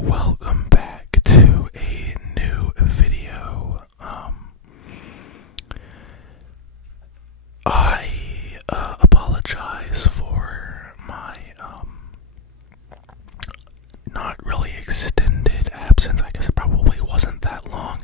welcome back to a new video. I apologize for my not really extended absence. I guess it probably wasn't that long,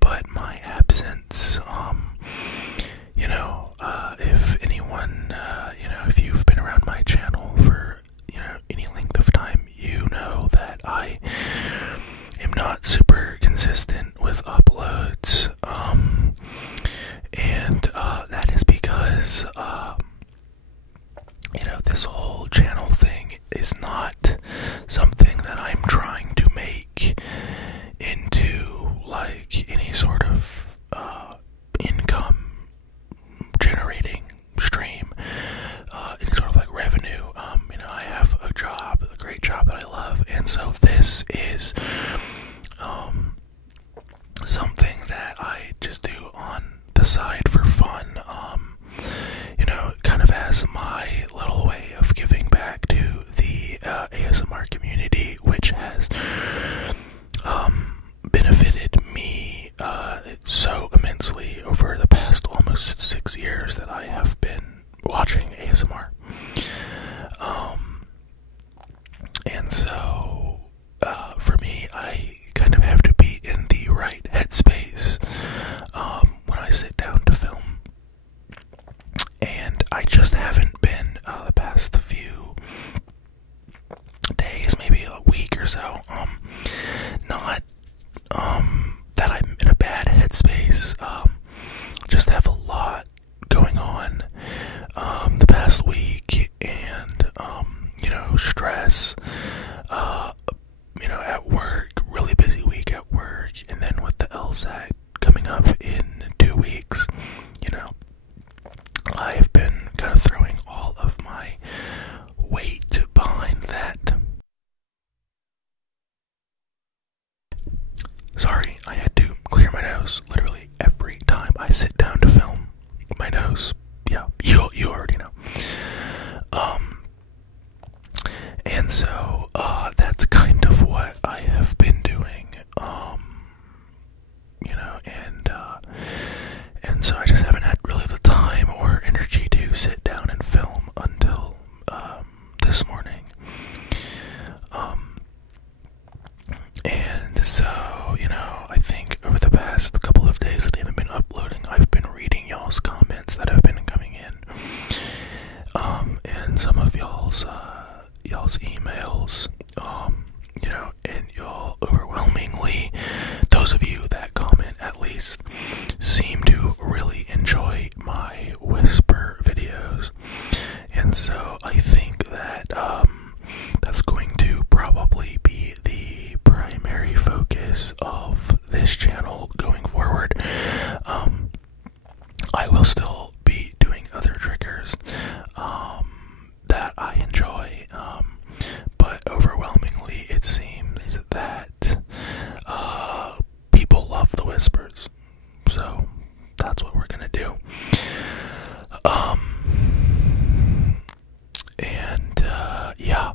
but my absence, if anyone, if you've been around my channel for, any length of time, you know that I am not super consistent with uploads, and that is because, this whole channel thing is not something that I'm trying to make into, like, any sort of, income generating stream, any sort of, like, revenue. I have a job, a great job that I love, and so this is, something that I just do on the side for fun, kind of as my little way of giving back to the ASMR community, which has benefited me so immensely over the past almost 6 years that I have been watching ASMR. And so for me, I kind of have to be in the right headspace when I sit down to film. And I just haven't been the past few days, maybe a week or so. Not that I'm in a bad headspace. Just have a lot going on the past week, and stress. At work, really busy week at work, and then with the LSAT coming up in 2 weeks, I've been kind of throwing all of my weight behind that. Sorry, I had to clear my nose literally every time I sit down to film. My nose, yeah, you already know. And so, that's kind of what I have been doing, and so I just haven't had really the time or energy to sit down and film until, this morning, and so, I think over the past couple of days that I haven't been uploading, I've been reading y'all's comments that have been coming in, and some of y'all's emails, and y'all overwhelmingly, those of you that comment at least, seem to really enjoy my whisper videos, and so I think that, that's going to probably be the primary focus of this channel going forward. I will still be doing other triggers, that I enjoy, but overwhelmingly it seems that people love the whispers, so that's what we're gonna do. Yeah,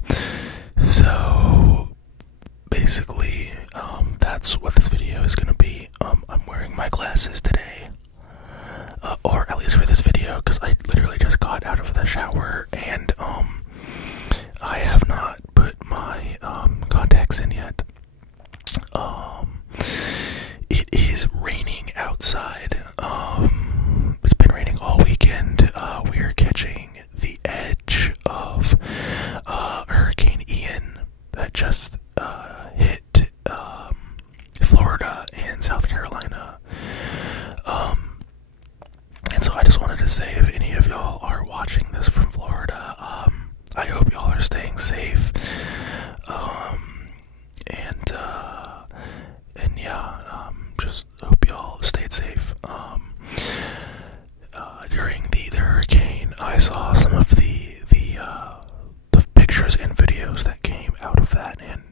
so basically, that's what this video is gonna be. I'm wearing my glasses today, or at least for this video, because I literally just got out of the shower, and I have not put my contacts in yet. It is raining outside. It's been raining all weekend. We are catching the edge of Hurricane Ian that just hit Florida and South Carolina. And so I just wanted to say, if any of y'all are watching this from Florida, I hope y'all are staying safe. Just hope y'all stayed safe. During the hurricane, I saw some of the pictures and videos that came out of that, and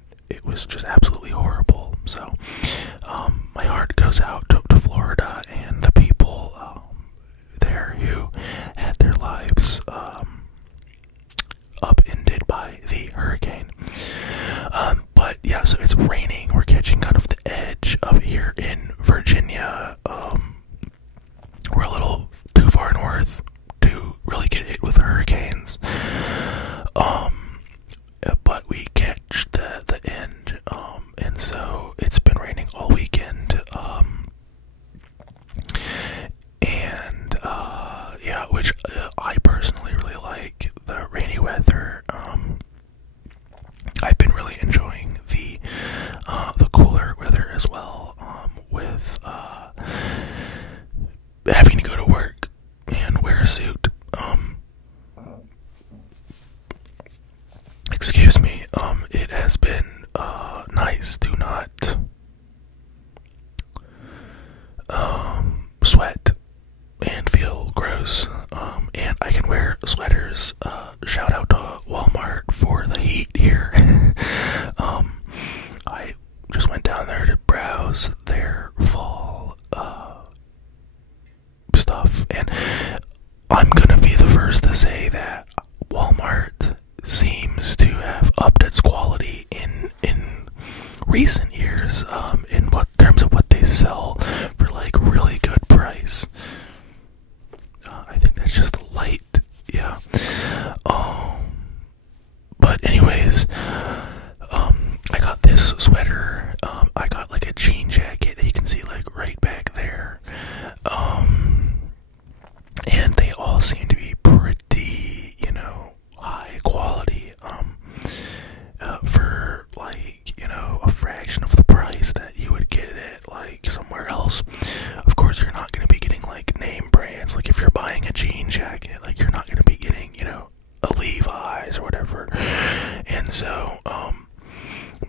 recent years, in what terms of what they sell for like really good price. I think that's just light, yeah. But anyways, I got this sweater. I got like a jean jacket that you can see like right back there. And they all seem to be pretty, high quality. For like, a fraction of the price that you would get it like somewhere else. Of course, you're not going to be getting like name brands. Like if you're buying a jean jacket, like you're not going to be getting, a Levi's or whatever. And so,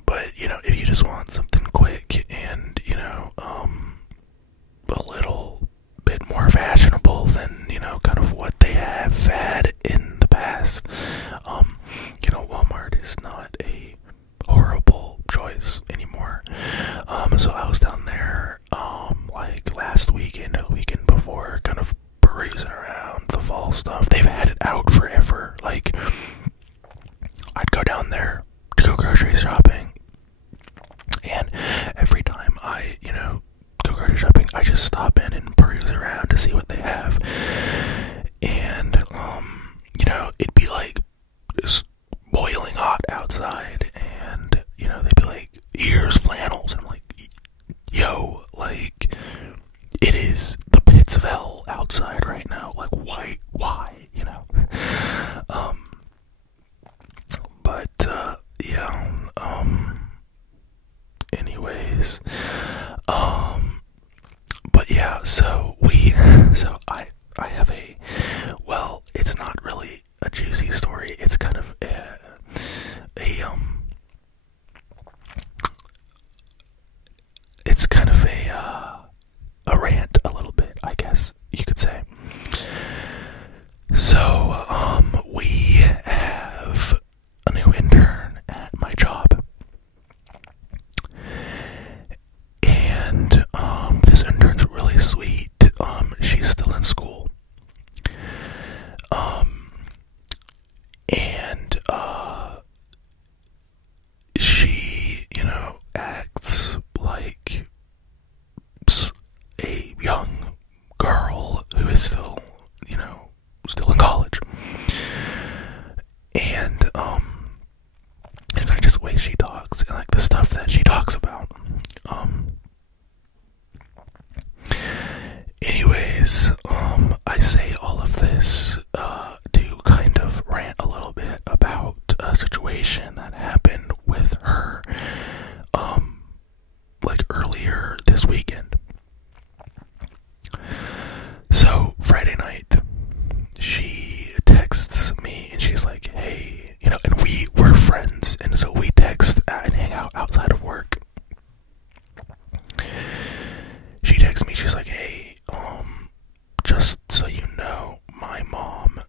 but if you just want something quick and, a little bit more fashionable than, kind of what they have had in the past, Walmart is not a horrible choice anymore. So I was down there, like last weekend or the weekend before, kind of perusing around the fall stuff. They've had it out forever. Like, I'd go down there to go grocery shopping, and every time I, go grocery shopping, I just stop in and peruse around to see what they have. And, it'd be like just boiling hot outside, and, they'd be like, here's flannels, and I'm like, yo, like, it is the pits of hell outside right now, like, why, but, yeah, anyways, but yeah, so I have well, it's not really a juicy story, it's kind of it's kind of a rant a little bit, I guess you could say. So, we have a new intern at my job. And, this intern's really sweet. She's still in school. And, she, acts like a young girl who is still, still in college. And, kind of just the way she talks and like the stuff that she talks about. Anyways, I say all of this, to kind of rant a little bit about a situation that happened with her, like earlier this weekend. So, Friday night, she texts me and she's like, hey, and we were friends, and so we text and hang out outside of work. She texts me, she's like, hey, just so you know, my mom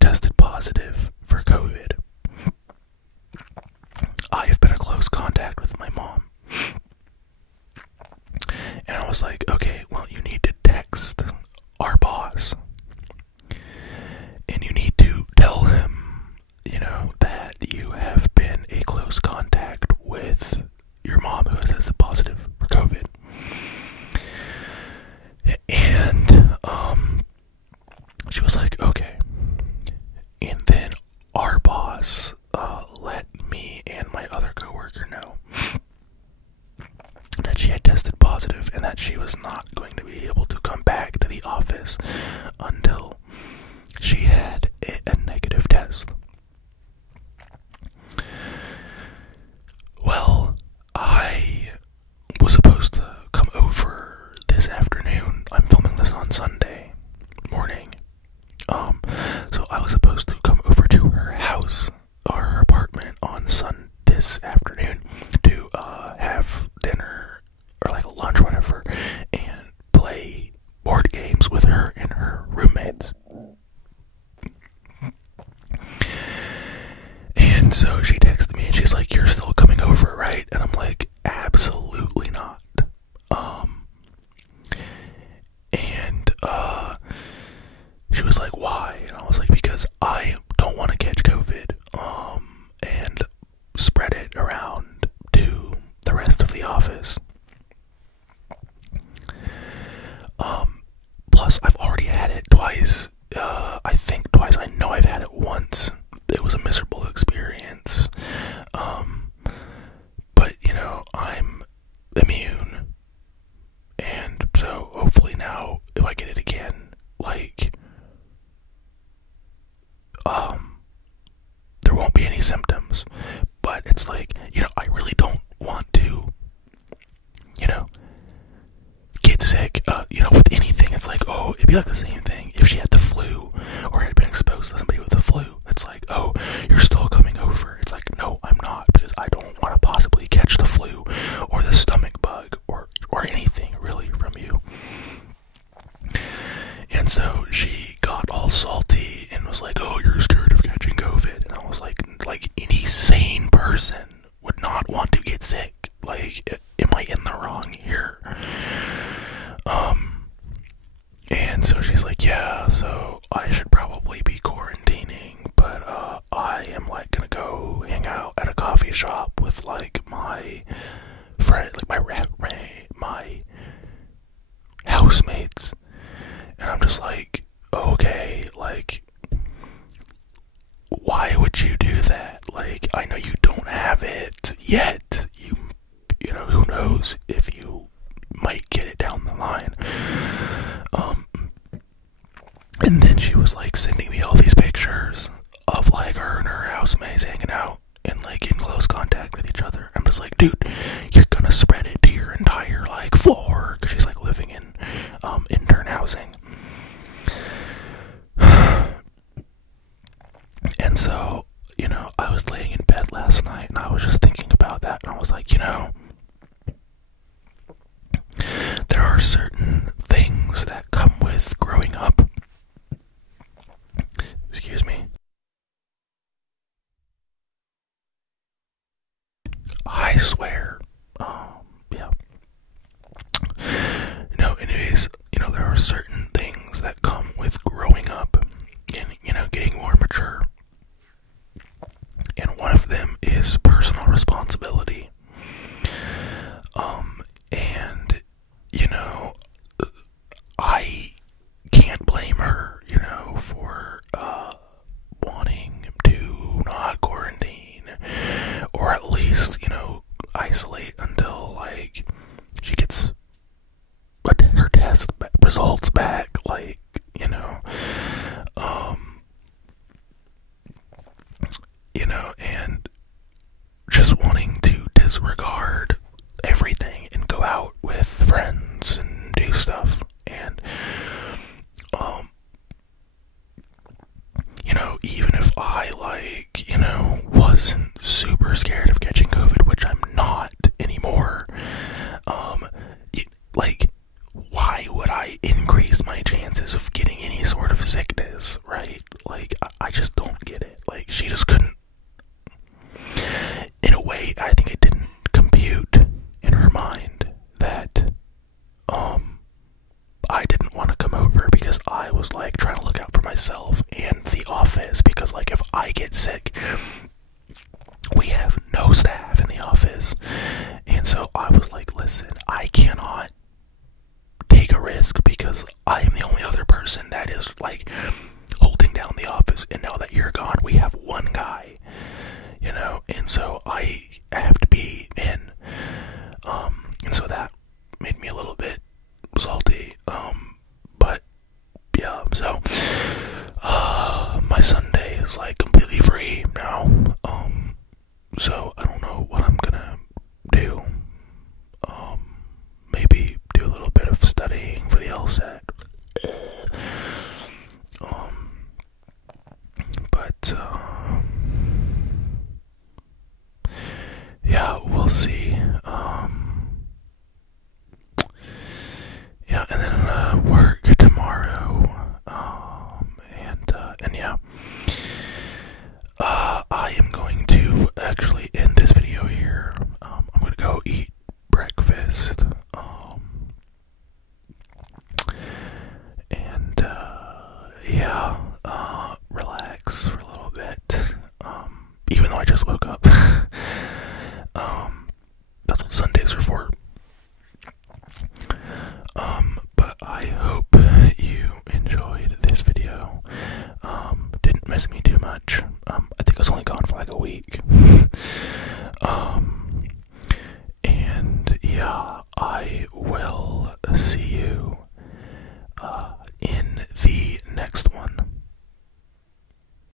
tested positive for COVID. I have been in close contact with my mom. And I was like, okay, well, you need to text our boss. And you need to tell him, that you have been a close contact with your mom who has tested positive for COVID. And, she was like, okay. And then our boss, let me and my other coworker know that she had tested positive and that she was not going to be able to come back to the office until she had a negative test. Well, I was supposed to come over this afternoon. I'm filming this on Sunday morning. So I was supposed to come over to her house or her apartment on this afternoon to have dinner or like lunch or whatever and play board games with her and her roommates. And so she texted me and she's like, you're still coming over, right? And I'm like, absolutely not. And she was like, why? And I was like, because I don't want to catch COVID and spread it around to the rest of any symptoms. But it's like, I really don't want to, get sick, with anything. It's like, oh, it'd be like the same thing if she had the flu or had been exposed to somebody with the flu. It's like, oh, you're still coming over. It's like, no, I'm not, because I don't want to possibly catch the flu or the stomach bug or anything really from you. And so she got all salty and was like, oh, you're scared of catching COVID. And I was like any sane person would not want to get sick. Like, am I in the wrong here? And so she's like, yeah, so I should probably be quarantining, but I am like gonna go hang out at a coffee shop with like my friend, like my housemates. And I'm just like, okay, like, why would you do that? Like, I know you don't have it yet. You know, who knows if you might get it down the line. And then she was like sending me all these pictures of like her and her housemates hanging out and like in close contact with each other. I'm just like, dude, you're gonna spread it to your entire like floor, because she's like living in intern housing. And so, I was laying in bed last night and I was just thinking about that, and I was like, there are certain things that come with growing up. Excuse me. I swear. Yeah. No, anyways, there are certain things that come with growing up and, getting more mature. And one of them is personal responsibility. And, I can't blame her, for, wanting to not quarantine, or at least, isolate until, like, she gets her test results back, like, and just wanting to disregard everything and go out with friends and do stuff. And even if I wasn't super scared of catching COVID, which I'm not anymore, why would I increase my chances of getting any sort of sickness, right? Like, I just don't get it. Like, she just couldn't. In a way, I think it didn't compute in her mind that, I didn't want to come over because I was, like, trying to look out for myself and the office, because, like, if I get sick, we have no staff in the office. And so I was like, listen, I cannot take a risk because I am the only other person that is, like, holding down the office. And now that you're gone, we have one guy, and so I have to be in. And so that made me a little bit salty. But yeah, so my Sunday is like completely free now. So I don't know what I'm gonna do. Maybe do a little bit of studying for the LSAT. But yeah, we'll see. Yeah, and then work tomorrow. And yeah. I am going to actually end this video here. I'm gonna go eat breakfast. And yeah, relax